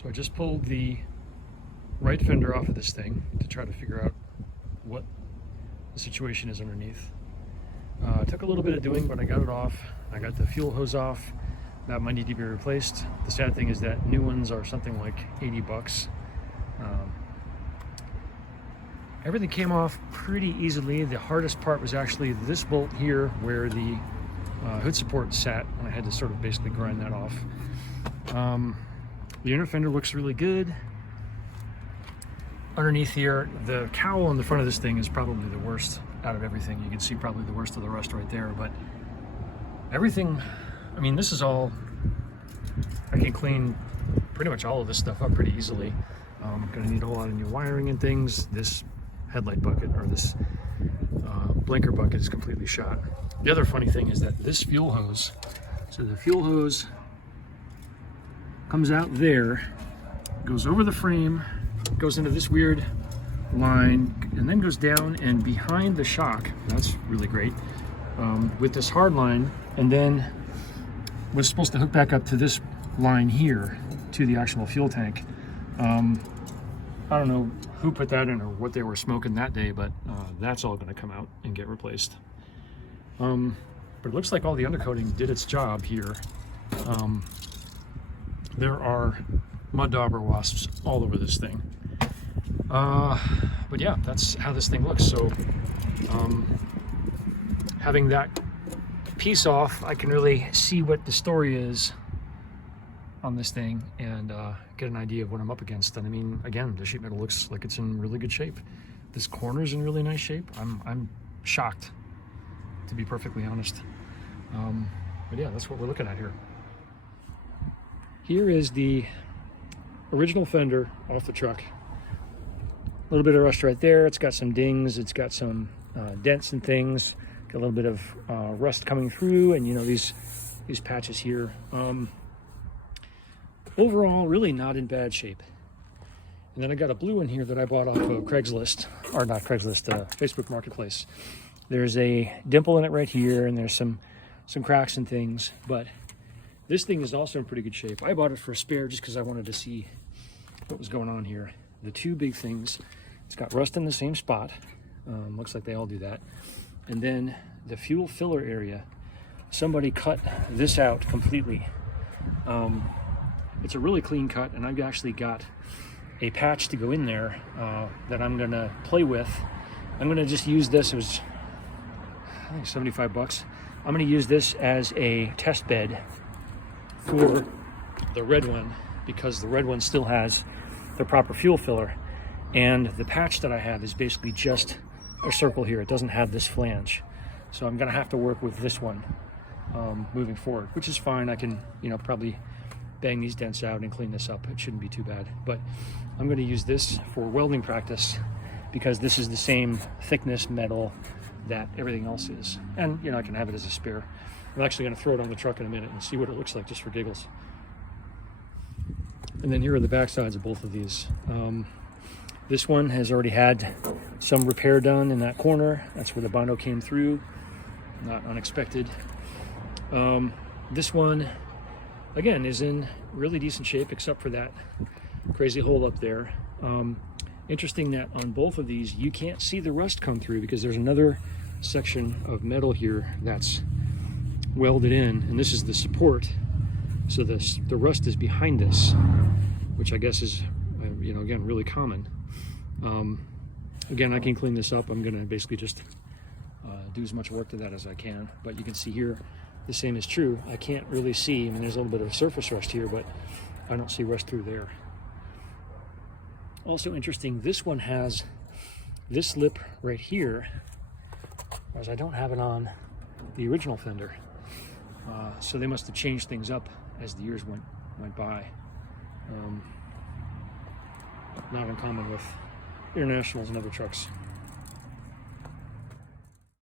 So I just pulled the right fender off of this thing to try to figure out what the situation is underneath. It took a little bit of doing, but I got it off. I got the fuel hose off. That might need to be replaced. The sad thing is that new ones are something like 80 bucks. Everything came off pretty easily. The hardest part was actually this bolt here where the hood support sat, and I had to sort of basically grind that off. The inner fender looks really good. Underneath here, the cowl on the front of this thing is probably the worst out of everything. You can see probably the worst of the rust right there, but everything, I mean, this is all, I can clean pretty much all of this stuff up pretty easily. Gonna need a whole lot of new wiring and things. This headlight bucket, or this blinker bucket, is completely shot. The other funny thing is that this fuel hose, so the fuel hose comes out there, goes over the frame, goes into this weird line, and then goes down and behind the shock. That's really great. With this hard line, and then was supposed to hook back up to this line here to the actual fuel tank. I don't know who put that in or what they were smoking that day, but that's all going to come out and get replaced. But it looks like all the undercoating did its job here. There are mud dauber wasps all over this thing. But yeah, that's how this thing looks. So having that piece off, I can really see what the story is on this thing and get an idea of what I'm up against. And I mean, again, the sheet metal looks like it's in really good shape. This corner's in really nice shape. I'm shocked, to be perfectly honest. But yeah, that's what we're looking at here. Here is the original fender off the truck. A little bit of rust right there. It's got some dings. It's got some dents and things. Got a little bit of rust coming through, and you know, these patches here. Overall, really not in bad shape. And then I got a blue one here that I bought off of Craigslist, or not Craigslist, Facebook Marketplace. There's a dimple in it right here, and there's some cracks and things, but this thing is also in pretty good shape. I bought it for a spare just because I wanted to see what was going on here. The two big things, it's got rust in the same spot. Looks like they all do that. And then the fuel filler area, somebody cut this out completely. It's a really clean cut, and I've actually got a patch to go in there that I'm gonna play with. I'm gonna just use this. It was, I think, 75 bucks. I'm gonna use this as a test bed for the red one, because the red one still has the proper fuel filler, and the patch that I have is basically just a circle here. It doesn't have this flange, so I'm gonna have to work with this one moving forward, which is fine. I can, you know, probably bang these dents out and clean this up. It shouldn't be too bad, but I'm going to use this for welding practice because this is the same thickness metal that everything else is, and you know, I can have it as a spare. I'm actually going to throw it on the truck in a minute and see what it looks like, just for giggles. And then here are the back sides of both of these. This one has already had some repair done in that corner. That's where the Bondo came through, not unexpected. This one, again, is in really decent shape, except for that crazy hole up there. Interesting that on both of these, you can't see the rust come through because there's another section of metal here that's welded in, and this is the support. So the rust is behind this, which I guess is, you know, again, really common. Again, I can clean this up. I'm gonna basically just do as much work to that as I can, but you can see here, the same is true. I can't really see. I mean, there's a little bit of surface rust here, but I don't see rust through there. Also interesting, this one has this lip right here, whereas I don't have it on the original fender. So they must have changed things up as the years went by. Not uncommon with Internationals and other trucks.